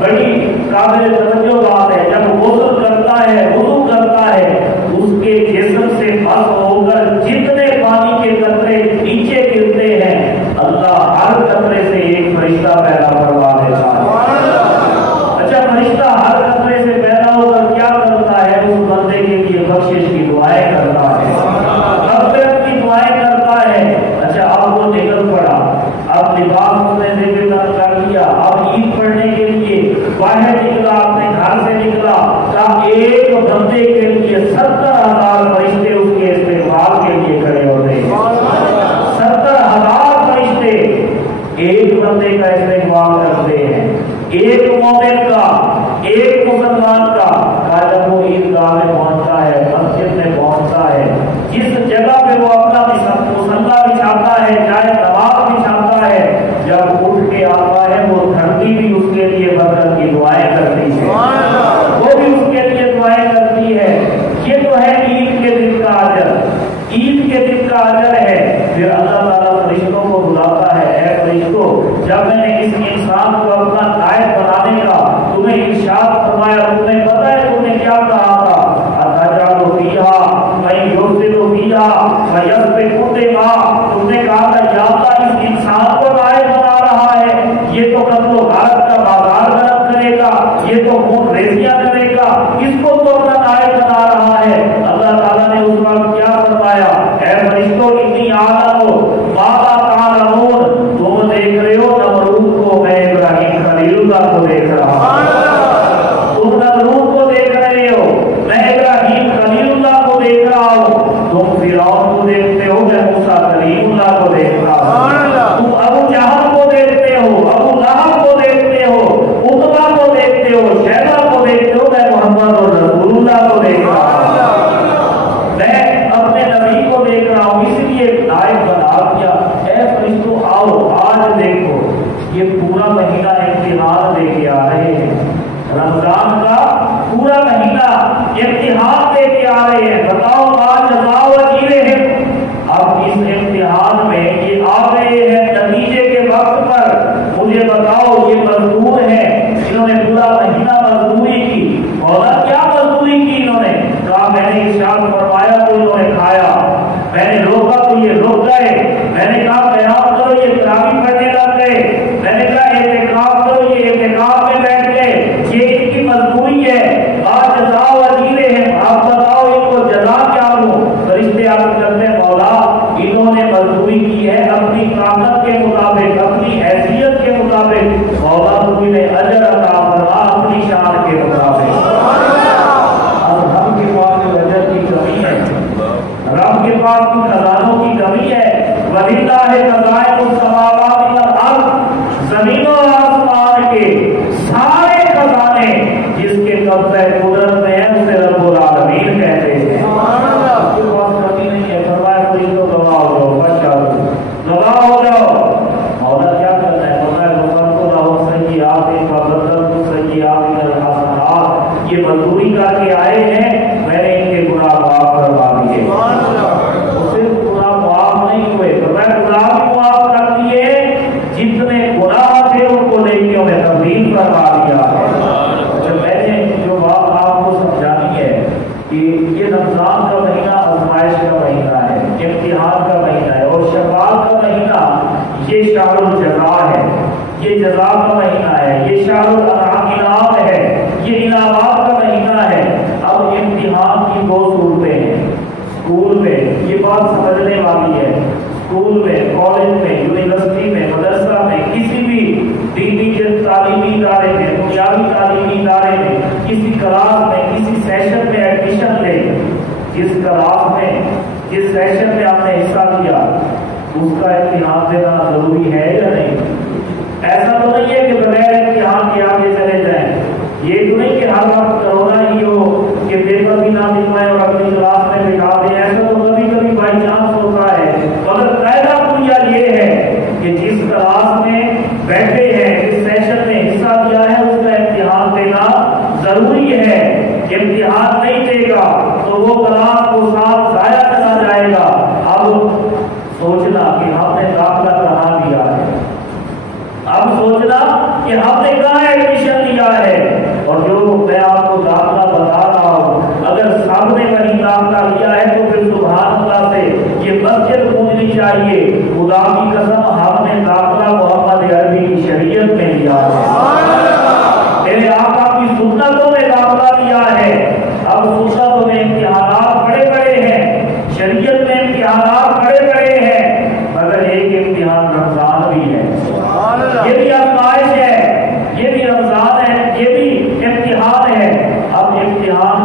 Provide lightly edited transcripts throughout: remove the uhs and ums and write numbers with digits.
بڑی قابل توجہ بات ہے. جب غسل کرتا ہے ایک بندے کے لیے 70,000 فرشتے اس کے استقبال کے لیے کھڑے ہوتے ہیں. 70,000 فرشتے ایک بندے کا استقبال کرتے ہیں. ایک مومن کا، ایک مسلمان کا جب وہ عیدگاہ میں پہنچتا ہے، مسجد میں پہنچتا ہے، جس جگہ پہ وہ اپنا مصلی بچھاتا ہے، چاہے نماز بچھاتا ہے، جب اٹھ کے آتا ہے وہ دھرتی بھی اس کے لیے برکت کی دعائیں کرتی ہے، وہ بھی اس کے لیے دعائیں کرتی ہے. یہ تو ہے عید کے دن کا اجر، عید کے دن کا اجر ہے. پھر اللہ تعالیٰ فرشتوں کو بلاتا ہے، اے فرشتوں، جب میں نے اس انسان کو اپنا نائب بنانے کا تمہیں ارشاد فرمایا، تمہیں پتہ ہے تم نے کیا کہا تھا؟ اتجعل فیہا من یفسد فیہا ویسفک الدماء. تم نے کہا تھا یا اللہ اس انسان کو نائب بنا رہا ہے، یہ تو قتل و غارت کا بازار گرم کرے گا، یہ تو خون ریزیاں کرے گا، اس کو تو اپنا نائب بنا رہا ہے. اللہ تعالیٰ نے اس وقت کیا فرمایا؟ اے فرشتوں، انی اعلم ما لا تعلمون. تم دیکھ رہے ہو نمرود کو، میں ابراہیم خلیل اللہ کو دیکھ رہا ہوں. تم نمرود کو دیکھ رہے ہو، میں ابراہیم خلیل اللہ کو دیکھ رہا ہوں. تم فرعون کو دیکھتے ہو، میں موسیٰ کلیم اللہ کو دیکھ رہا ہوں. تم ابو جہل کو دیکھتے ہو، ابو لہب کو دیکھتے ہو، عتبہ کو دیکھتے ہو، شیبہ کو دیکھتے ہو، میں محمد رسول اللہ کو دیکھ رہا ہوں. میں اپنے نبی کو دیکھ رہا ہوں، اس لیے نائب بنا دیا. اے فرشتوں آؤ، آج دیکھو یہ پورا مہینہ امتحان دے کے آ رہے ہیں. رمضان کا پورا مہینہ امتحان دے کے آ رہے ہیں. بتاؤ ما جزاء وجیرہم. اب اس امتحان میں یہ آ رہے ہیں نتیجے کے وقت پر. مجھے بتاؤ یہ مزدور ہیں، انہوں نے پورا مہینہ مزدوری کی. مولا کیا مزدوری کی انہوں نے؟ کہا میں نے ارشاد فرمایا تو انہوں نے کھایا، میں نے روکا تو یہ رک گئے، میں نے کہا قیام کرو یہ تراویح پڑھنے لگ گئے، میں نے کہا اعتکاف کرو یہ اعتکاف میں بیٹھ گئے. یہ ان کی مزدوری ہے. ما جزاء وجیرہم. آپ بتاؤ ان کو جزا کیا دوں؟ فرشتے عرض کرتے ہیں مولا انہوں نے مزدوری کی ہے اپنی طاقت کے مطابق، اپنی حیثیت کے مطابق. مولا تو انہیں اجر عطا فرما اپنی شان کے مطابق. اب رب کے پاس اجر کی کمی ہے، رب کے پاس کی خزانوں کی کمی ہے. وَلِلَّهِ خَزَائِنُ السَّمَاوَاتِ وَالْأَرْضِ. زمین و آسمان کے سارے خزانے جس کے قبضہ قدرت میں ہے اسے رب العالمین کہتے ہیں. آپ کے پاس کمی نہیں ہے. فرمایا کوئی تو گواہ ہو جاؤ، بچہ گواہ ہو جاؤ. مولا کیا کرنا ہے؟ فرمایا غفرت لہم سیئاتہم وبدلت سیئاتہم الحسنات. یہ مزدوری کر کے آئے ہیں، میں نے ان کے گناہ معاف کروا دیے. صرف گناہ معاف نہیں ہوئے، فرمایا گناہ بھی معاف کر دیے، جتنے گناہ تھے ان کو نیکیوں میں تبدیل کروا دیا. میں نے جو بات آپ کو سمجھانی ہے کہ یہ رمضان کا مہینہ آزمائش کا مہینہ ہے، امتحان کا مہینہ ہے. اور شوال کا مہینہ یہ شہر الجزا ہے، یہ جزا کا مہینہ ہے، یہ شہر الانعام ہے، یہ انعامات کا مہینہ ہے. اب امتحان کی دو صورتیں ہیں. اسکول میں یہ بات سمجھنے والی ہے، اسکول میں، کالج میں، یونیورسٹی میں، مدرسہ میں، کسی بھی دینی تعلیمی ادارے میں، دنیاوی تعلیمی ادارے میں، کسی کلاس میں، کسی سیشن میں ایڈمیشن لے. جس کلاس میں، جس سیشن میں آپ نے حصہ لیا اس کا امتحان دینا ضروری ہے یا نہیں؟ ایسا تو نہیں ہے کہ بغیر امتحان کے آگے چلے جائیں. یہ تو نہیں کہ ہر وقت کرونا ہی ہو کہ پیپر بھی نہ دکھوائیں اور اپنی کلاس میں بٹھا دیں. ایسا تو کبھی کبھی بائی چانس ہوتا ہے. مگر قاعدہ بنیاد یہ ہے کہ جس کلاس میں بیٹھے ہیں، جس سیشن میں حصہ لیا ہے اس کا امتحان دینا ضروری ہے. امتحان نہیں دے گا تو وہ کلاس کو ساتھ ضائع کرنا جائے گا. اب سوچنا کہ ہم نے داخلہ کہاں دیا ہے، اب سوچنا کہ ہم نے کہاں ایڈمیشن لیا ہے. اور جو میں آپ کو داخلہ بتا رہا ہوں، اگر سب نے کہیں داخلہ لیا ہے تو پھر سبحان اللہ سے یہ مسجد پوجنی چاہیے. خدا کی قسم ہم نے داخلہ محمد عربی کی شریعت میں لیا ہے، میرے آقا کی سنتوں میں داخلہ لیا ہے. اب سنتوں میں امتحانات بڑے بڑے ہیں، شریعت میں امتحانات بڑے بڑے ہیں، مگر ایک امتحان رمضان بھی ہے. یہ بھی آزمائش ہے، یہ بھی رمضان ہے، یہ بھی امتحان ہے. اب امتحان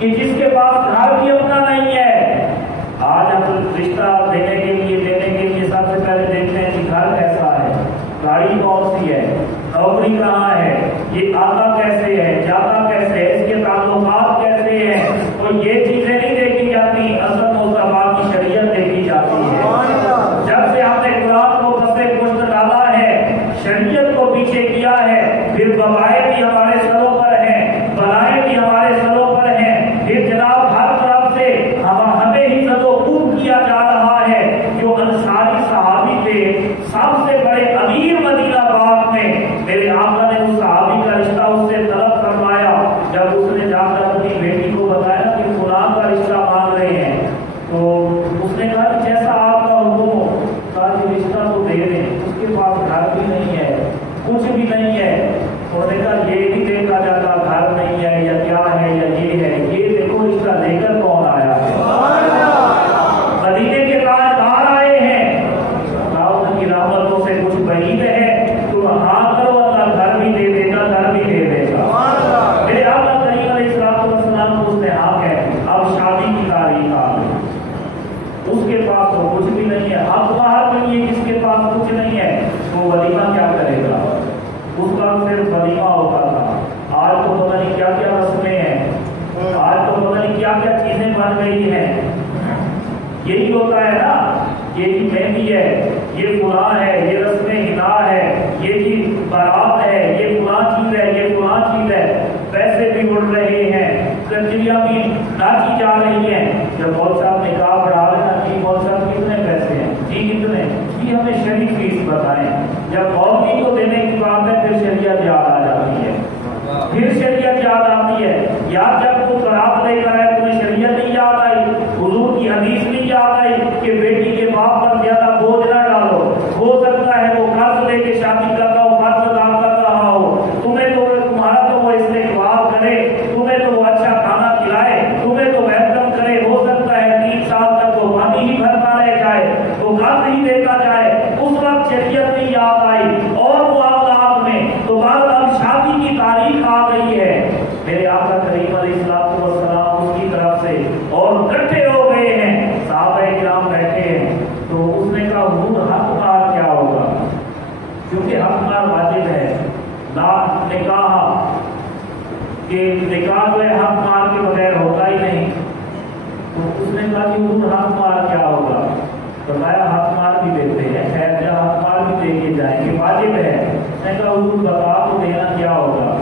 کہ جس کے پاس گھر بھی اپنا نہیں ہے. آج ہم رشتہ دینے کے لیے سب سے پہلے دیکھتے ہیں کہ گھر کیسا ہے, گاڑی کون سی ہے, نوکری کہاں ہے, یہ آتا کیسے ہے, جاتا کیسے ہے, اس کے تعلقات کیسے ہیں. تو یہ چیزیں نہیں دیکھی جاتی, اصل مصطفیٰ کی شریعت دیکھی جاتی ہے. جب سے ہم نے قرآن کو پسے پشت ڈالا ہے, شریعت کو پیچھے کیا ہے, پھر وبائیں بھی ہمارے سروں پر ہیں, بلائیں بھی ہمارے سروں پر ہیں, پھر جناب ہر طرف سے ہمیں ہی زد و خوب کیا جا رہا ہے. جو انصاری صحابی تھے, سب سے بڑے امیر مدینہ پاک میں, میرے آقا نے اس صحابی کا رشتہ اس سے طلب فرمایا. جب اس نے جا کر اپنی بیٹی کو بتایا کہ فلاں کا رشتہ مانگ رہے ہیں, تو اس نے کہا کہ جیسا آپ کا حکم ہو. کہا کہ رشتہ تو دے دیں, اس کے پاس گھر بھی نہیں ہے, کچھ بھی نہیں ہے. انہوں نے کہا یہ نہیں دیکھا جاتا گھر نہیں ہے یا کیا ہے یا یہ ہے, یہ دیکھو رشتہ لے کر کون آیا ہے. مدینے کے تاجدار آئے ہیں, ان کی رحمتوں سے کچھ بعید ہے, تو ہاں کرو, اللہ گھر بھی دے دے گا, گھر بھی دے دے گا. میرے آقا کریم علیہ السلام کو اس نے ہاں ہے. اب شادی کی تاریخ آ گئی, اس کے پاس تو کچھ بھی نہیں ہے, اب باہر نہیں ہے, کس کے پاس کچھ نہیں ہے, تو ولیمہ کیا کرے گا. اس کا صرف ولیمہ ہوتا تھا. آج تو پتہ نہیں کیا کیا رسمیں ہیں, آج تو پتہ نہیں کیا کیا چیزیں بن گئی ہیں. یہی ہوتا ہے نا, یہ مہندی ہے, یہ فلاں ہے, یہ رسم حنا ہے, یہ جی بارات ہے, یہ فلاں چیز ہے, یہ فلاں چیز ہے. پیسے بھی اڑ رہے ہیں, کنجریاں بھی ناچی جا رہی ہیں. جب مول صاحب نکاح بڑھا لینا, جی مول صاحب کتنے پیسے ہیں, جی کتنے, جی ہمیں شریف فیس بتائیں. جب مولوی کو دینے کی بات ہے, پھر شریعت یاد آ جاتی ہے, پھر شریعت یاد آتی ہے. یا جب تو برات لے کر آئے, تمہیں شریعت نہیں یاد آئی, حضور کی حدیث نہیں یاد آئی کہ بیٹی کے باپ پر زیادہ بوجھ نہ ڈالو. ہو سکتا ہے وہ قرض لے کے شادی کر رہا ہو, قرض ادا کر رہا ہو, تمہیں تو تمہارا تو وہ استقبال کرے, تمہیں تو وہ اچھا کھانا کھلائے, تمہیں تو ویلکم کرے. ہو سکتا ہے 3 سال تک وہ پانی ہی بھرتا رہ جائے, وہ قرض ہی دیتا جائے. اس وقت شریعت نہیں یاد آئی اور وہ معاملات میں تو بعد اب شادی کی تاریخ آ گئی ہے. میرے آقا کریم علیہ السلام اس کی طرف سے اور اکٹھے ہو گئے ہیں, صحابہ کرام بیٹھے ہیں. تو اس نے کہا حضور حق مار کیا ہوگا, کیونکہ حق مار واجب ہے. نکاح کہ نکاح جو ہے حق مار کے بغیر ہوتا ہی نہیں. تو اس نے کہا کہ حضور حق مار کیا ہوگا. فرمایا حق مار بھی دیتے ہیں, خیر جہاں حق مار بھی دے کے جائیں گے, واجب ہے. اس نے کہا حضور بتا تو دینا کیا ہوگا.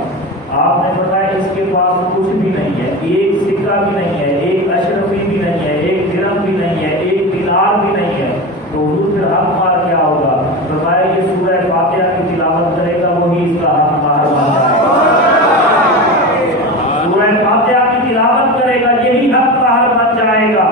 آپ نے بتایا اس کے پاس کچھ بھی نہیں ہے, ایک سکہ بھی نہیں ہے, ایک اشرفی بھی نہیں ہے, ایک درہم بھی نہیں ہے, ایک دینار بھی نہیں ہے. تو حضور پھر حق مار کیا ہوگا. فرمایا یہ سورہ فاتحہ کی تلاوت کرے گا, وہی اس کا حق مار بن جائے گا. سورہ فاتحہ کی تلاوت کرے گا, یہی حق مار بن جائے گا.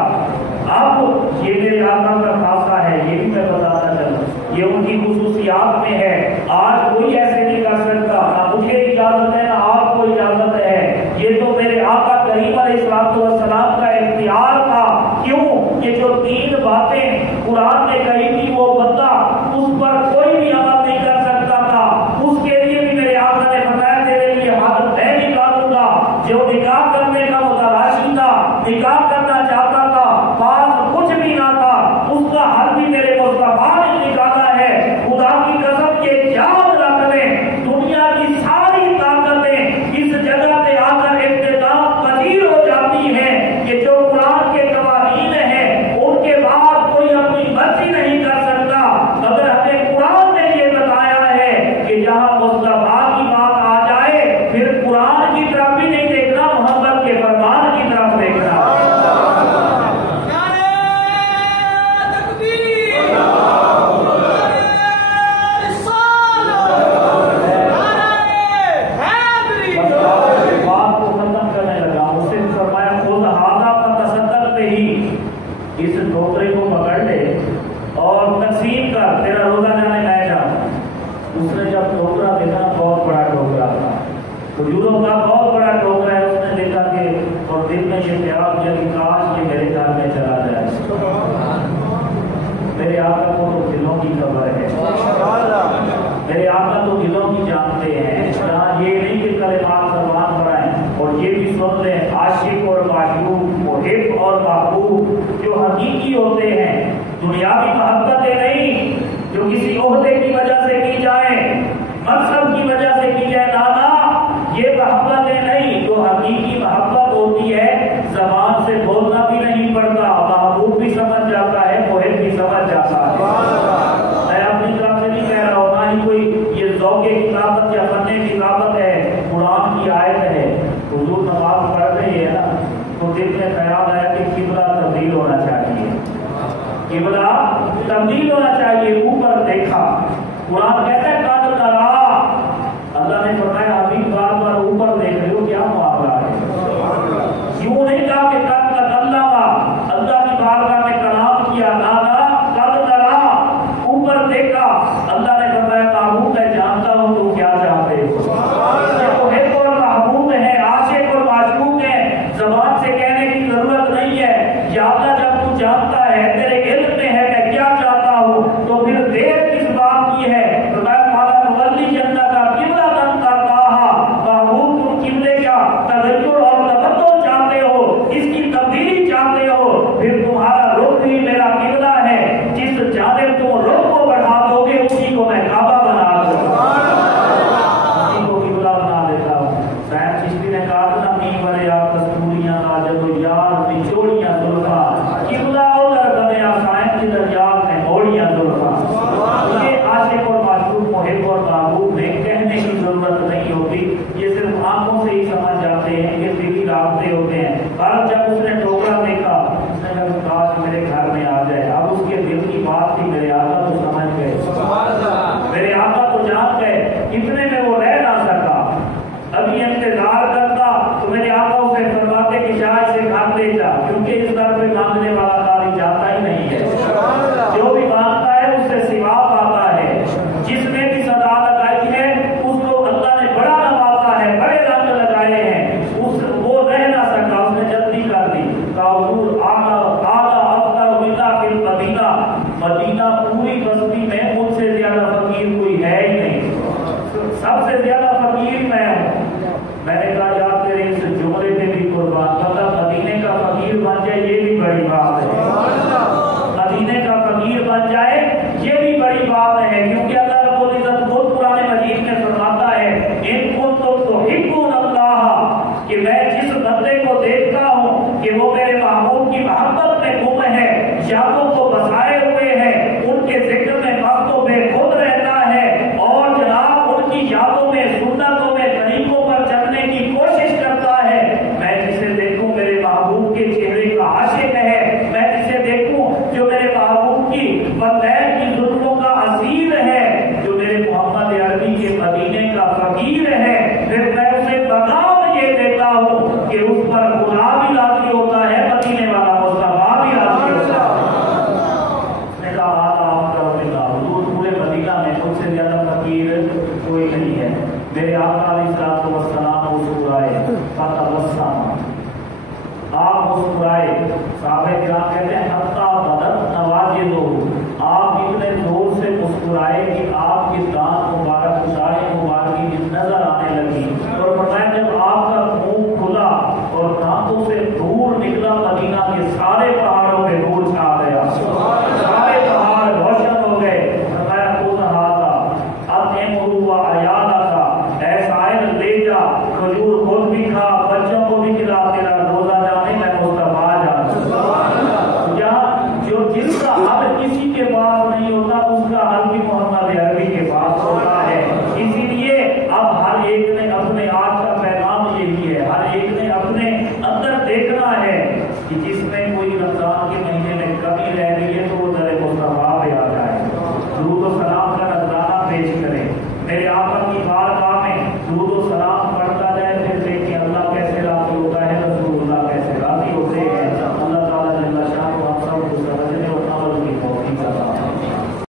اب یہ میرے آقا کا خاصہ ہے, یہ بھی میں بتاتا چلوں, یہ ان کی خصوصیات میں ہے. آج کوئی ایسے نہیں کر سکتا, نہ مجھے اجازت ہے نہ آپ کو اجازت ہے. یہ تو میرے آقا کریم علیہ السلام کا اختیار تھا. کیوں کہ جو 3 باتیں قرآن نے کہی تھی وہ بندہ اس پر کوئی بھی عمل نہیں کر سکتا تھا. اس کے لیے بھی میرے آقا نے فرمایا تیرے لیے حد میں نکالوں گا. جو نکاح کرنے کا متلاشی تھا, نکاح کرنا چاہتا تھا, پاس کچھ بھی نہ تھا, اس کا حل بھی میرے مصطفیٰ نے نکالا ہے. خدا کی قسم کے یاد رکھ لیں, دنیا کی ساری طاقتیں اس جگہ پہ آ کر اختتام پذیر ہو جاتی ہیں کہ جو قرآن کے قوانین ہیں ان کے بعد کوئی اپنی مرضی نہیں کر سکتا. مگر ہمیں قرآن نے یہ بتایا ہے کہ جہاں مصطفیٰ کی بات آ جائے پھر قرآن کی طرف بھی نہیں دیکھنا, محمد کے فرمان کی طرف دیکھنا. اس ٹوکرے کو پکڑ لے اور تقسیم کر, تیرا روزہ جانے میں جا. اس نے جب ٹوکرا دیکھا, بہت بڑا ٹوکرا تھا, کھجوروں کا بہت بڑا ٹوکرا ہے. اس نے دیکھا کہ اور دل میں یہ خیال کیا کہ کاش یہ میرے گھر میں چلا جائے. میرے آقا کو تو دلوں کی خبر ہے, میرے آقا تو دلوں کی جانتے ہیں. جہاں یہ نہیں کہ کلمات زبان پڑھائیں اور یہ بھی سن لیں عاشق اور معشوق، محب اور محبوب جو حقیقی ہوتے ہیں، دنیاوی محبتیں نہیں جو کسی عہدے کی وجہ سے کی جائیں، منصب کی وجہ سے کی جائے، نانا یہ محبتیں نہیں، جو حقیقی محبت ہوتی ہے زبان سے بولنا بھی نہیں پڑتا، محبوب بھی سمجھ جاتا ہے، محب بھی سمجھ جاتا ہے۔ میں اپنی طرف سے نہیں کہہ رہا ہوں، نہ ہی کوئی یہ ذوق کتابت یا فن کتابت ہے، قرآن کی آیت ہے۔ حضور نماز پڑھ رہی ہے نا تو دل میں خیال آیا کہ قبلہ تبدیل ہونا چاہیے، قبلہ تبدیل ہونا چاہیے، اوپر دیکھا۔ قرآن کہتا ہے قد نرا، اللہ نے فرمایا حبیب بار بار اوپر دیکھ رہے ہو، کیا معاملہ ہے؟ یوں نہیں کہا کہ قد تکلم، اللہ کی بارگاہ میں کلام کیا، نانا قد نرا، اوپر دیکھا۔ اللہ نے فرمایا محبوب میں جانتا ہوں تو کیا چاہتے ہو۔ محب اور محبوب ہے، عاشق اور معشوق ہے، زبان سے کہنے کی ضرورت نہیں ہے، یا اللہ جب تو جانتا ہے، تیرے علم میں ہے میں کیا چاہتا ہوں، تو پھر دیر کس بات کی ہے؟ فرمایا قال تولي جنت قبلۃ ترضاها، محبوب تم قبلے کا تغیر اور تبدل چاہتے ہو، اس کی تبدیلی چاہتے ہو، پھر تمہارا رخ بھی میرا قبلہ ہے، جس جانب تم رخ کو بڑھا دو گے اسی کو میں کعبہ بنا دوں گا، اسی کو قبلہ بنا دیتا ہوں۔ سائن چشتی نے کہا تھا نا می بڑے آپ کستوریاں ناجد و یار نچوڑیاں زلفا، قبلہ ادھر بنیا سائن کی دریاب میں موڑیاں زلفا۔ یہ عاشق اور معشوق، محب اور محبوب میں کہنے کی ضرورت نہیں ہوتی، یہ صرف آنکھوں سے ہی سمجھ جاتے ہیں، یہ دلی رابطے ہوتے ہیں۔ اور جب اس نے ٹوکرا دیکھا اس نے کہا کاش میرے گھر میں آ جائے، اب اس کے دل کی بات تھی، میرے آقا تو سمجھ گئے، میرے آقا تو جان گئے، اتنے میں وہ رہ نہ سکا، ابھی انتظار کرتا تو میرے آقا اسے فرماتے کہ جا اسے گھر لے جا، کیونکہ اس در پہ مانگنے والا خالی جاتا ہی نہیں ہے، جو بھی مانگتا ہے اس سے ثواب آتا ہے، جس نے بھی صدا لگائی ہے اس کو اللہ نے بڑا نوازا ہے، بڑے رنگ لگائے ہیں، وہ رہ نہ سکا، اس نے جلدی کر دی، کہا حضور اعلیٰ افضل منا فی المدینہ، مدینہ پوری بستی میں مجھ سے زیادہ فقیر کوئی ہے ہی نہیں، سب سے زیادہ فقیر میں ہوں۔ میں نے کہا یار تیرے اس جملے میں بھی قربان، مطلب مدینے کا فقیر بن جائے یہ بھی بڑی بات ہے، مدینے کا فقیر بن جائے یہ بھی بڑی بات ہے، کیونکہ اللہ رب العزت خود قرآن مجید میں فرماتا ہے ان کنتم تحبون اللہ، کہ میں جس بندے کو دیکھتا ہوں کہ وہ میرے محبوب کی محبت میں گم ہے، یادوں کو بسائے ہوئے ہے، ان کے ذکر میں مست و بے خود رہتا ہے، اور جناب ان کی یادوں میں سنتوں میں طریقوں پر چلنے کی کوشش کرتا ہے، میں جسے دیکھوں میرے محبوب کے چہرے کا عاشق ہے، میں جسے دیکھوں جو میرے محبوب کی والدین کی ظلموں کا اسیر ہے، جو میرے محمد عربی کے مدینے کا فقیر ہے، پھر میں اسے پیغام یہ دیتا ہوں کہ اس پر خدا بھی راضی ہوتا ہے، مدینے والا مصطفیٰ بھی راضی ہوتا ہے۔ اس نے کہا حضور پورے مدینہ میں مجھ سے زیادہ فقیر کوئی نہیں ہے۔ میرے آقا علیہ الصلوۃ والسلام مسکرائے، فتبسم، آپ مسکرائے، صحابہ کرام کہتے ہیں حتی بدت نواجذہ، آپ اتنے زور سے مسکرائے کہ آپ کی دانت مبارک، اشارے مبارکی نظر آنے لگی، اور فرمایا جب آپ